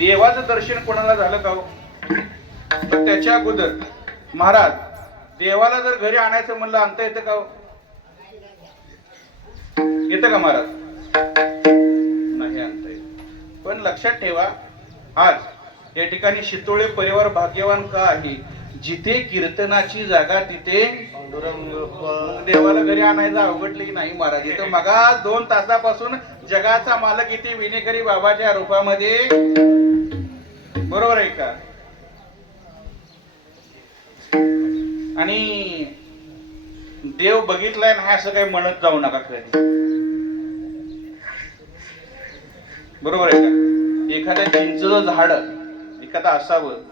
देवाचं दर्शन कोणाला झालं का हो? तर त्याच्या अगोदर महाराज देवाला जर घरी आणायचं म्हणलं आणता येतं का हो? येतं का महाराज नाही आणता येत पण लक्षात ठेवा आज या ठिकाणी शितोळे परिवार भाग्यवान का आहे जिथे कीर्तनाची जागा तिथे देवाला घरी आणायचं अवघडली नाही महाराज इथं मगा दोन तासापासून जगाचा मालक इथे विनेकरी बाबाच्या रूपामध्ये बरोबर आहे का? आणि देव बघितलाय नाही असं काही म्हणत जाऊ नका कधी. बरोबर आहे का? एखाद्या चिंच झाड एखादं असावं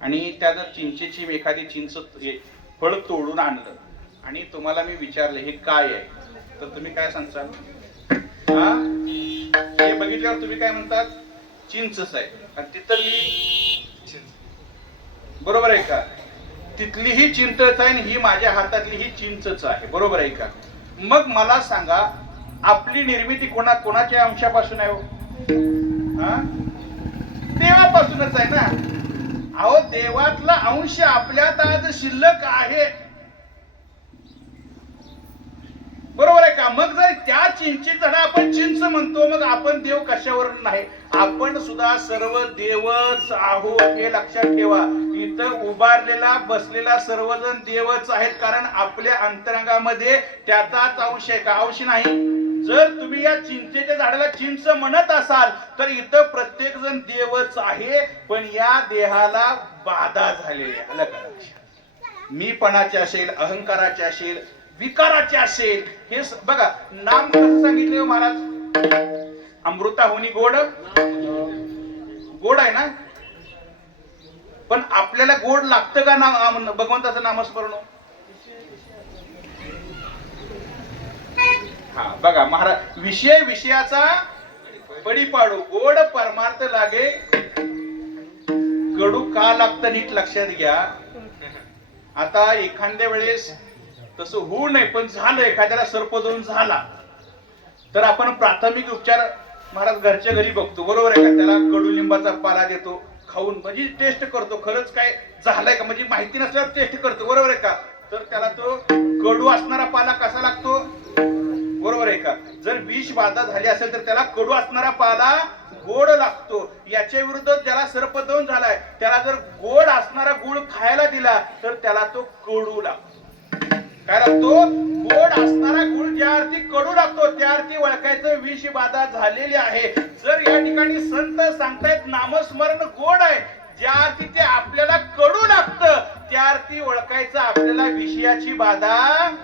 आणि त्या जर चिंचेची एखादी चिंच फळ तोडून आणलं आणि तुम्हाला मी विचारलं हे काय आहे? तर तुम्ही काय सांगताल हा? हे बघितल्यावर तुम्ही काय म्हणतात? चिंचच आहे. आणि तिथली बरोबर आहे का? तिथली ही चिंचच आहे आणि ही माझ्या हातातली ही चिंचच आहे. बरोबर आहे का? मग मला सांगा आपली निर्मिती कोणा कोणाच्या अंशापासून आहे हो? देवापासूनच आहे ना? अहो देवातला अंश आपल्यात आज शिल्लक आहे. बरोबर आहे का? मग जर त्या चिंचेचं आपण चिंच म्हणतो मग आपण देव कशावर नाही? आपण सुद्धा सर्व देवच आहोत हे लक्षात ठेवा. इथं उभारलेला बसलेला सर्वजण देवच आहेत कारण आपल्या अंतरंगामध्ये त्याचाच अंश आहे का? अंश नाही. जर तुम्ही या चिंचेच्या झाडाला चिंच म्हणत असाल तर इथं प्रत्येक जण देवच आहे पण या देहाला बाधा झालेली आहे. आलं का मीपणाचे असेल अहंकाराचे असेल विकाराचे असेल हे बघा नाम कसं सांगितले हो महाराज? अमृता होनी गोड? गोड आहे ना? पण आपल्याला गोड लागतं का ना भगवंताचं नामस्मरण? हा बघा महाराज विषय विषयाचा पडी पाडू गोड परमार्थ लागे. कडू का लागतं नीट लक्षात घ्या. आता एखाद्या वेळेस तसं होऊ नये पण झालं एखाद्याला सर्प जाऊन झाला. तर आपण प्राथमिक उपचार महाराज घरच्या घरी बघतो. बरोबर आहे का? त्याला कडुलिंबाचा पाला देतो खाऊन म्हणजे टेस्ट करतो. खरंच काय झालंय का? म्हणजे माहिती नसल्यावर टेस्ट करतो. बरोबर आहे का? तर त्याला तो कडू असणारा पाला कसा लागतो? बरोबर आहे का? जर विष बाधा झाली असेल तर त्याला कडू असणारा पाला गोड लागतो. याच्या विरुद्ध ज्याला सर्पदोष झालाय त्याला जर गोड असणारा गुळ खायला दिला तर त्याला तो कडू लागतो. काय लागतो गोड असणारा गुळ ज्या अर्थी कडू लागतो त्या अर्थी ओळखायचं विष बाधा झालेली आहे. जर या ठिकाणी संत सांगतायत नामस्मरण गोड आहे ज्या अर्थी ते आपल्याला कडू लागतं त्या अर्थी ओळखायचं आपल्याला विषयाची बाधा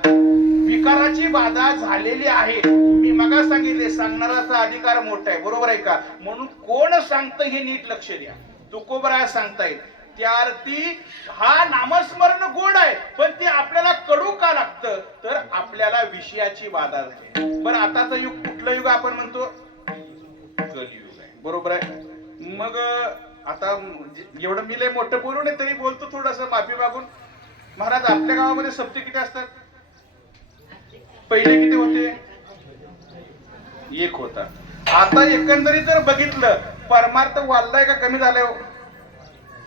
विकाराची बाधा झालेली आहे. मी मगा सांगितले सांगणाराचा अधिकार मोठा आहे बरोबर आहे का? म्हणून कोण सांगतं हे नीट लक्ष द्या. तुकोबराया सांगतायत येईल अर्थी हा नामस्मरण गोड आहे पण ते आपल्याला कडू का लागतं? तर आपल्याला विषयाची बाधा झाली. बरं आताचं युग कुठलं युग आपण म्हणतो? कलियुग आहे. बरोबर आहे. मग आता एवढं मी लय मोठं बोलू नये तरी बोलतो थोडस माफी मागून. महाराज आपल्या गावामध्ये सप्ते किती असतात? पहिले किती होते? एक होता. आता एकंदरीत जर बघितलं परमार्थ वाढलाय का कमी झालाय हो?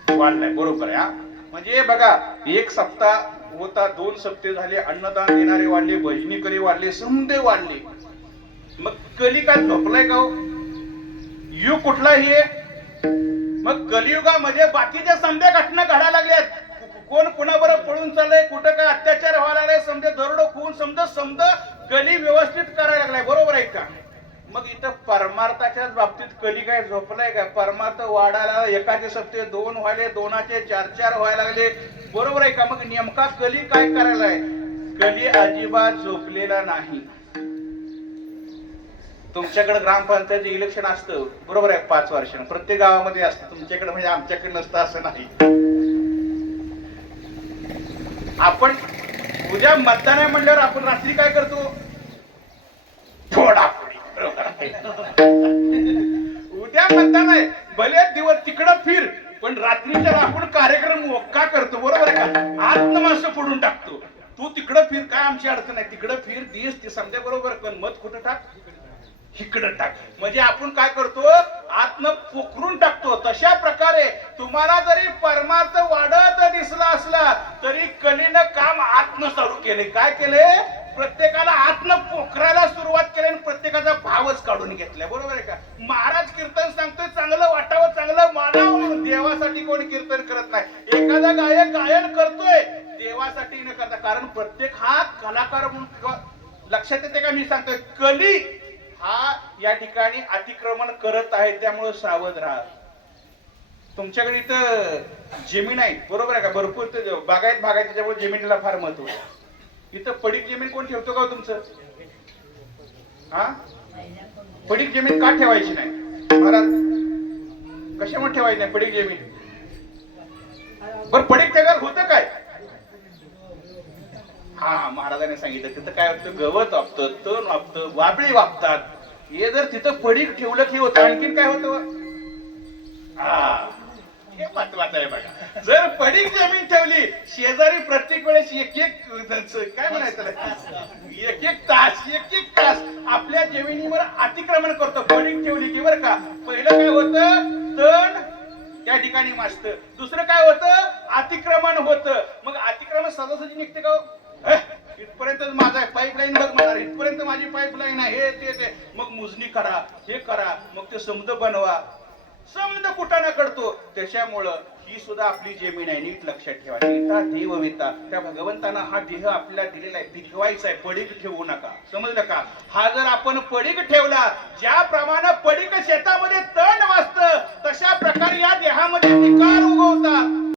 वाढलाय. बरोबर आहे म्हणजे बघा एक सप्ताह होता दोन सप्ते झाले अन्नदान देणारे वाढले भजनीकरी वाढले समदे वाढले. मग कलिकात झोपलाय का हो? युग कुठला ही मग कलियुगामध्ये बाकीच्या समध्या घटना घडायला लागल्यात. कोण कुणाबरोबर पळून चाललंय कुठं काय अत्याचार व्हायला लागलाय समजे दरोडो खून समज समज कली व्यवस्थित करायला लागलाय. बरोबर आहे का? मग इथं परमार्थाच्याच बाबतीत कली काय झोपलाय का परमार्थ वाढायला एकाचे सप्ते दोन व्हायले दोनाचे चार चार व्हायला लागले. बरोबर आहे का? मग नेमका कली काय करायला आहे? कली अजिबात झोपलेला नाही. तुमच्याकडे ग्रामपंचायत इलेक्शन असतं. बरोबर आहे पाच वर्ष प्रत्येक गावामध्ये असतं. तुमच्याकडे म्हणजे आमच्याकडे नसतं असं नाही. आपण उद्या मतदान आहे म्हणल्यावर आपण रात्री काय करतो? उद्या म्हणताना भले दिवस तिकडं फिर पण रात्रीच्या आपण कार्यक्रम का करतो बरोबर आहे का? आज माणसं फोडून टाकतो. तू तिकडं फिर काय आमची अडचण आहे तिकडं फिर दिस ते समजा बरोबर पण मत कुठं टाक? इकडं टाक. म्हणजे आपण काय करतो? आत्म पोखरून टाकतो. तशा प्रकारे तुम्हाला जरी परमार्थ वाढत दिसला असला तरी कलीनं काम आत्म चालू केले. काय केले? प्रत्येकाला आत्म पोखरायला सुरुवात केली आणि प्रत्येकाचा भावच काढून घेतलाय बरोबर आहे का? महाराज कीर्तन सांगतोय चांगलं वाटावं चांगलं मानावं म्हणून देवासाठी कोणी कीर्तन करत नाही. एखादा गायक गायन करतोय देवासाठी न करता. कारण प्रत्येक हा कलाकार म्हणून किंवा लक्षात येते का मी सांगतोय? कली हा या ठिकाणी अतिक्रमण करत आहे त्यामुळे सावध राहा. तुमच्याकडे इथं जमीन आहे बरोबर आहे का? भरपूर बागायत भाग आहे त्याच्यामुळे जमिनीला फार महत्त्व आहे. इथं पडीक जमीन कोण ठेवतो का हो तुमचं? हा? पडीक जमीन का ठेवायची नाही? महाराज कशामुळे ठेवायची नाही पडीक जमीन? बर पडीक जगात होतं काय? हा हा महाराजांनी सांगितलं तिथं काय होतं? गवत वापतं तण वापतं वाबळी वापतात. हे जर तिथं पडीक ठेवलं की होतं आणखीन काय होतं? हा. हे महत्वाचं आहे बघा. जर पडीक जमीन ठेवली शेजारी प्रत्येक वेळेस एक एक काय म्हणायचं एक एक तास एक एक तास आपल्या जमिनीवर अतिक्रमण करतो. पडीक ठेवली की बरं का पहिलं काय होतं? तण त्या ठिकाणी मासत दुसरं काय होतं? अतिक्रमण होतं. मग अतिक्रमण सहजासहजी निघते का हो? इथपर्यंत माझा पाईपलाईन बघ म्हणणार इथपर्यंत माझी पाईपलाईन आहे हे ते ते. मग मोजणी करा हे करा. मग ते समज बनवा. समज कुठाना करतो त्याच्यामुळं ही सुद्धा आपली जमीन आहे नीट लक्षात ठेवा. नीता देवविता त्या भगवंतांना हा देह आपल्याला दिलेला आहे. पिकवायचा आहे. पडीक ठेवू नका. समजलं का? हा जर आपण पडीक ठेवला ज्याप्रमाणे पडीक शेतामध्ये तण वाचत तशा प्रकारे या देहामध्ये